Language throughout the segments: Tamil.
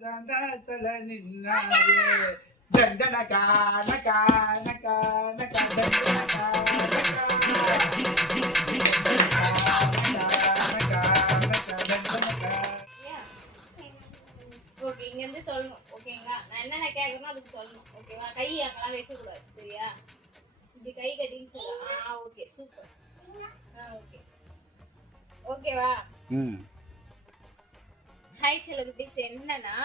దండతల నిన్నారే దండనక నక నక నక దండనక ஓகே இங்க இருந்து சொல்லணும் ஓகேங்களா நான் என்ன கேக்குறேனோ அதுக்கு சொல்லணும் ஓகேவா கை அங்கலாம் வைக்க கூடாது சரியா இப்படி கை கட்டின்னு சொல்ல ஓகே சூப்பர் ஓகே ஓகேவா ஹாய் செலிபிரிட்டிஸ் என்னன்னா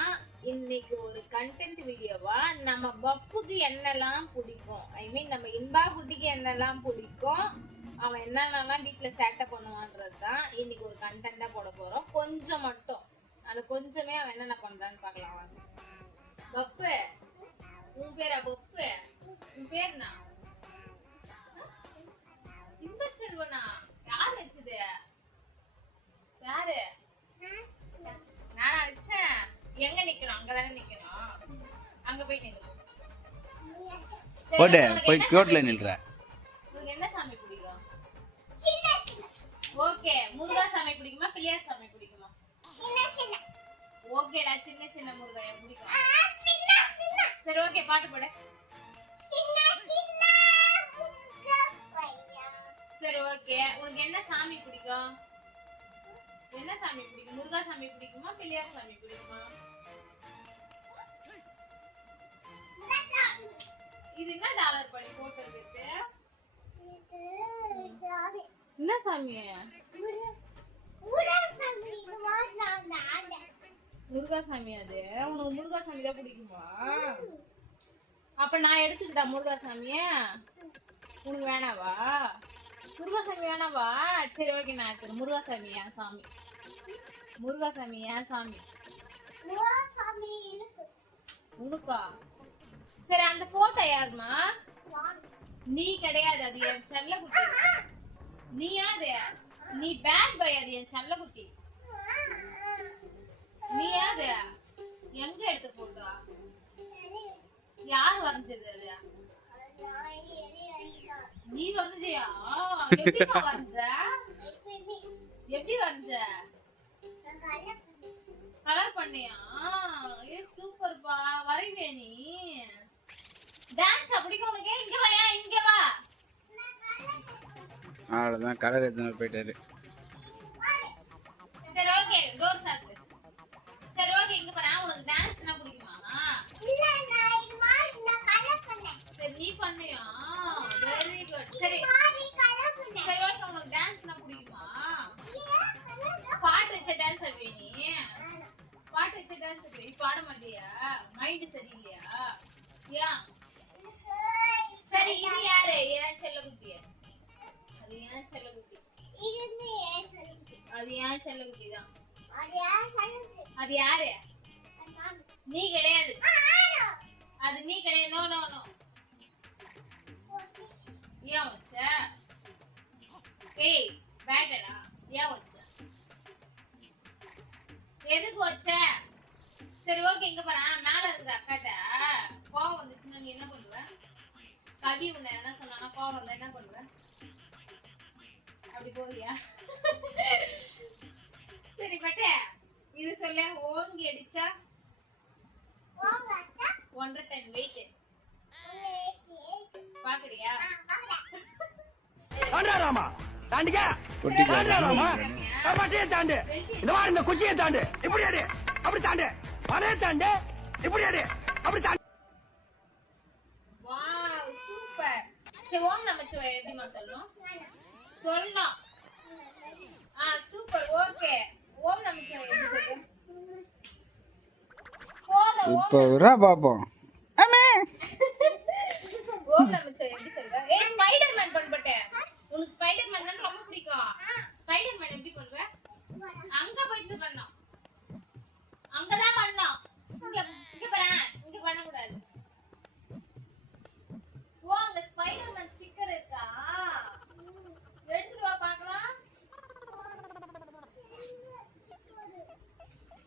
இன்னைக்கு ஒரு கண்டென்ட் வீடியோவா நம்ம பப்புக்கு என்னெல்லாம் பிடிக்கும் ஐ மீன் நம்ம இன்பா குட்டிக்கு என்னெல்லாம் பிடிக்கும் அவன் என்னென்னலாம் வீட்டுல சேட்டை பண்ணுவான்றது தான் இன்னைக்கு ஒரு கண்டென்ட்டா போட போறோம் கொஞ்சம் மட்டும் அது கொஞ்சமே அவன் என்னென்ன பண்றான்னு பார்க்கலாம் வாங்க பப்பு உன் பேரா பப்பு உன் பேர்னா இன்பச்செல்வனா யார் வச்சது யாரு நானா வச்சேன் எங்க நிக்கணும் அங்கதானே நிக்கணும் அங்க போய் நின்னு போடு போய் கோட்ல நில்ற உங்களுக்கு என்ன சாமி பிடிக்கும் ஓகே முருகா சாமி பிடிக்குமா பிள்ளையார் சாமி பிடிக்குமா ஓகேடா சின்ன சின்ன முருகா பிடிக்கும் சரி ஓகே பாட்டு போடு சரி ஓகே உனக்கு என்ன சாமி பிடிக்கும் என்ன சாமி பிடிக்கும் முருகா சாமி பிடிக்குமா பிள்ளையார் சாமி பிடிக்குமா இது என்ன டாலர் பண்ணி போட்டுருக்கு என்ன சாமி முருகா சாமி அது உனக்கு முருகா சாமி தான் பிடிக்குமா அப்ப நான் எடுத்துக்கிட்டா முருகா சாமிய உனக்கு வேணாவா முருகாசாமி வேணாவா சரி ஓகே நான் எடுத்துறேன் முருகாசாமி ஏன் சாமி முருகாசாமி ஏன் சாமி உனக்கா சரி அந்த போட்டோ யாருமா நீ கிடையாது அது என் செல்லக்குட்டி நீ யாரு நீ பேட் பாய் அது என் செல்லக்குட்டி நீ யாரு எங்க எடுத்த போட்டோ யார் வரைஞ்சது அது நீ வரைஞ்சியா எப்படிமா வரைஞ்ச எப்படி வரைஞ்ச கலர் பண்ணியா ஏ சூப்பர்ப்பா வரைவே நீ டான்ஸ் பிடிக்கும் உனக்கு இங்க வாயா இங்க வா அவ்வளவுதான் கலர் எடுத்து போயிட்டாரு சரி ஓகே டோர் சாத்து சரி ஓகே இங்க பாரு உனக்கு டான்ஸ்னா பிடிக்குமா இல்ல நான் இது மாதிரி நான் கலர் பண்ணேன் சரி நீ பண்ணியா வெரி குட் சரி கலர் பண்ணேன் சரி ஓகே உனக்கு டான்ஸ்னா பிடிக்குமா பாட்டு வச்ச டான்ஸ் ஆடுவே நீ பாட்டு வச்ச டான்ஸ் ஆடுவே பாட மாட்டியா மைண்ட் சரியில்லையா ஏன் சரி இது யாரு ஏன் செல்லக்குட்டி அது ஏன் செல்லக்குட்டி அது ஏன் செல்லக்குட்டி தான் அது யாரு நீ கிடையாது அது நீ கிடையாது நோ நோ நோ ஏன் வச்ச ஏய் பேட்டடா ஏன் வச்ச எதுக்கு வச்ச சரி ஓகே இங்க பாரு மேல இருக்கிற அக்காட்ட கோவம் வந்துச்சுன்னா நீ என்ன பண்ணுவ கவி உன்னை என்ன சொன்னா கோவம் வந்தா என்ன பண்ணுவ அப்படி போவியா சரி பட்ட இது சொல்ல ஓங்கி அடிச்சா 1.5 டன் வெயிட் பாக்குறியா ராமா தாண்டிக்க ராமா மாட்டியே தாண்டு இந்த மாதிரி இந்த குச்சியை தாண்டு இப்படி அடி அப்படி தாண்டு மலையை தாண்டு இப்படி அடி அப்படி தாண்டு வாவ் சூப்பர் சரி ஓம் நமச்சிவாய எப்படிமா சொல்லணும் சொல்லணும் சூப்பர் ஓகே ஓம் நமச்சிவாய எப்படி சொல்லும் இப்போ வரா பாப்போம் ஓம் நமச்சிவாய எப்படி சொல்ற ஏய் ஸ்பைடர்மேன் பண்ணப்பட்ட உனக்கு ஸ்பைடர்மேன் தான் ரொம்ப பிடிக்கும் ஸ்பைடர்மேன் எப்படி பண்ணுவ அங்க போயிட்டு பண்ணனும் அங்கதான் பண்ணனும் இங்க பாரு இங்க பண்ண கூடாது ஓ அங்க ஸ்பைடர்மேன் ஸ்டிக்கர் இருக்கா எடுத்துட்டு வா பார்க்கலாம்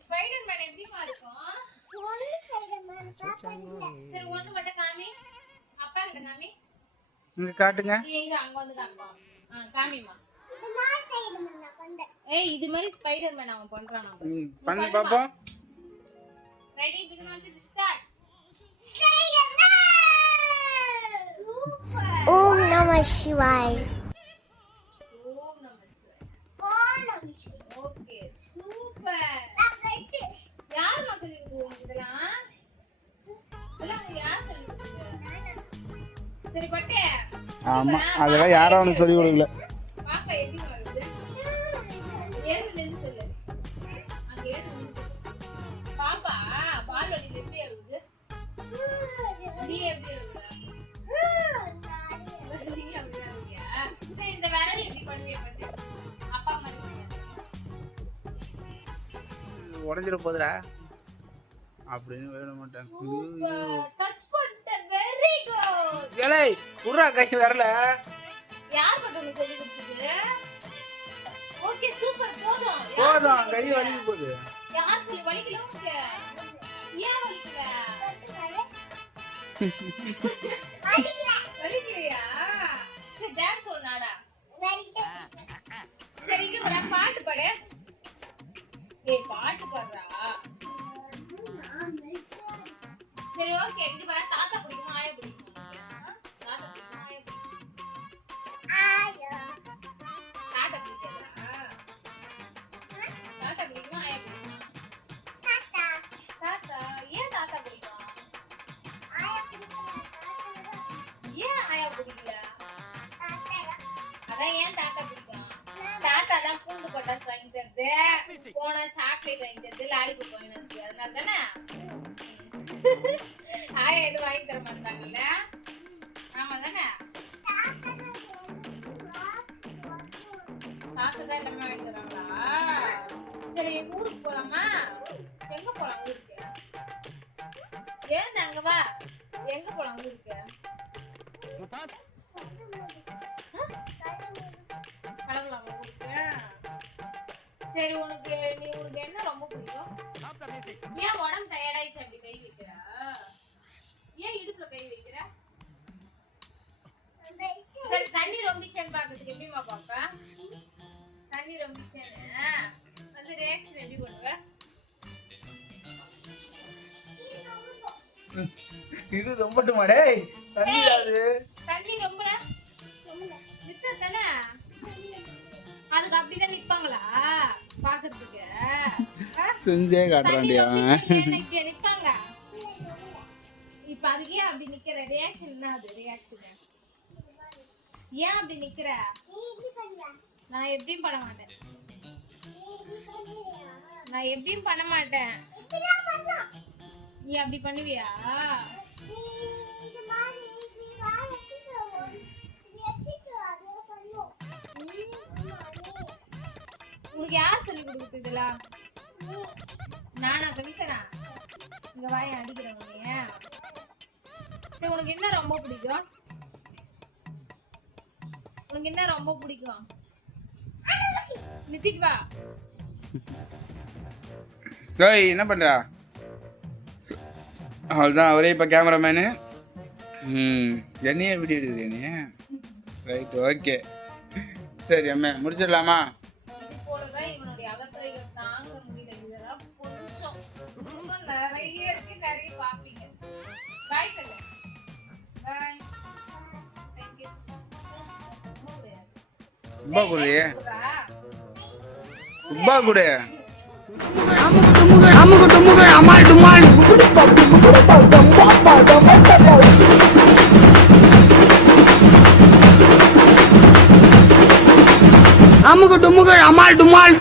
ஸ்பைடர்மேன் எப்படிமா இருக்கும் சரி ஒண்ணு மட்டும் காமி அப்பா கிட்ட காமி இங்க காட்டுங்க அங்க வந்து காமிப்பா காமிமா ஏய் இது மாதிரி ஸ்பைடர்மேன் அவன் பண்றான் நம்ம பண்ணி பாப்போம் ரெடி பிகின் வந்து ஸ்டார்ட் சூப்பர் ஓம் நம சிவாய். ஓம் நமச்சிவாய ஓகே சூப்பர் யாருமா சொல்லி கொடுத்தது இதெல்லாம் யார் சொல்லி கொடுத்தது சரி பட்டே ஆமா அதெல்லாம் யாரும் அவனுக்கு சொல்லி கொடுக்கல. பாப்பா எப்படி வருது ஏன் நின்னு சொல்லு அங்க ஏன் நின்னு சொல்லு பாப்பா பால் வடி எப்படி வருது நீ எப்படி வருது நீ எப்படி வருவியா சரி இந்த விரல் எப்படி பண்ணுவியா பண்ணு அப்பா மாதிரி உடஞ்சிட போதுடா அப்படின்னு வேற மாட்டாங்க. டச் பண்ணிட்ட வெரி குட் ஏலே குர்ரா கை வரல. யார் பண்றது சொல்லி கொடுத்தது ஓகே சூப்பர் போதும் போதும் கை வலிக்கு போகுது. யார் சொல்லி வலிக்கல உனக்கு ஏன் வலிக்கல வலிக்கலையா சரி டான்ஸ் சொன்னாடா சரி இங்க ஒரு பாட்டு பாடு ஏய் பாட்டு பாடுறா சரி ஓகே இங்க வர தாத்தா பிடிக்குமா ஆயா பிடிக்குமா தாத்தா பிடிக்குமா ஆயா பிடிக்குமா தாத்தா பிடிக்காதா தாத்தா பிடிக்குமா ஆயா பிடிக்குமா தாத்தா ஏன் தாத்தா பிடிக்கும் ஏன் ஆயா பிடிக்கல அதான் ஏன் தாத்தா பிடிக்கும் தாத்தா தான் பூண்டு கொட்டாஸ் வாங்கி தருது போனா சாக்லேட் வாங்கி தருது லாலிபப் வாங்கி தருது அதனால தானே ஆயா எதுவும் வாங்கி தர மாட்டாங்கல்ல ஆமா தானே தாத்தா தான் எல்லாமே வாங்கி தராங்களா சரி ஊருக்கு போலாமா எங்க போலாம் ஊருக்கு ஏன் அங்க வா எங்க போலாம் ஊருக்கு கிளம்பலாமா ஊருக்கு சரி உனக்கு என்ன ரொம்ப பிடிக்கும் ஏன் உடம்பு டயர்டாயிடுச்சு அப்படி கை வைக்கிற ஏன் இடுப்புல கை வைக்கிற சரி தண்ணி ரொம்பிச்சேன்னு பாக்கிறதுக்கு எப்படிமா பாப்பா தண்ணி ரொம்பிச்சேன்னு அந்த ரியாக்ஷன் எப்படி பண்ணுவ இது ரொம்பட்டுமா டேய் தண்ணி அது தண்ணி ரொம்பல வித்த தானே அதுக்கு அப்படிதான் நிப்பாங்களா பாக்கிறதுக்கு செஞ்சே காட்டுறான்டியா நிப்பாங்க இப்ப அதுக்கு ஏன் அப்படி நிக்கிற ரியாக்ஷன் என்ன அது ரியாக்ஷன் ஏன் அப்படி நிக்கிற நான் எப்படியும் பண்ண மாட்டேன் நான் எப்படியும் பண்ண மாட்டேன் நீ அப்படி பண்ணுவியா உனக்கு யார் சொல்லி கொடுக்குறதுல நானா சொல்லித்தரேன் இங்க வாய அடிக்கிறேன் உன்னைய சரி உனக்கு என்ன ரொம்ப பிடிக்கும் உனக்கு என்ன ரொம்ப பிடிக்கும் நித்திக் வா டேய் என்ன பண்றா அவ்வளோதான் அவரே இப்போ கேமராமேனு என்னையே வீடியோ எடுக்குது நீ ரைட் ஓகே சரி அம்மா முடிச்சிடலாமா இது போலதான் இவனுடைய அலப்பறைகள் தாங்க முடியல இதெல்லாம் கொஞ்சம் இன்னும் நிறைய இருக்கு நிறைய பாப்பீங்க பாய் சொல்லு பாய் தேங்க்யூ உப்பா குடி உப்பா குடி அமுகு டுமுகு அமால் டுமால் அமுகு டுமுகு அமால் டுமால்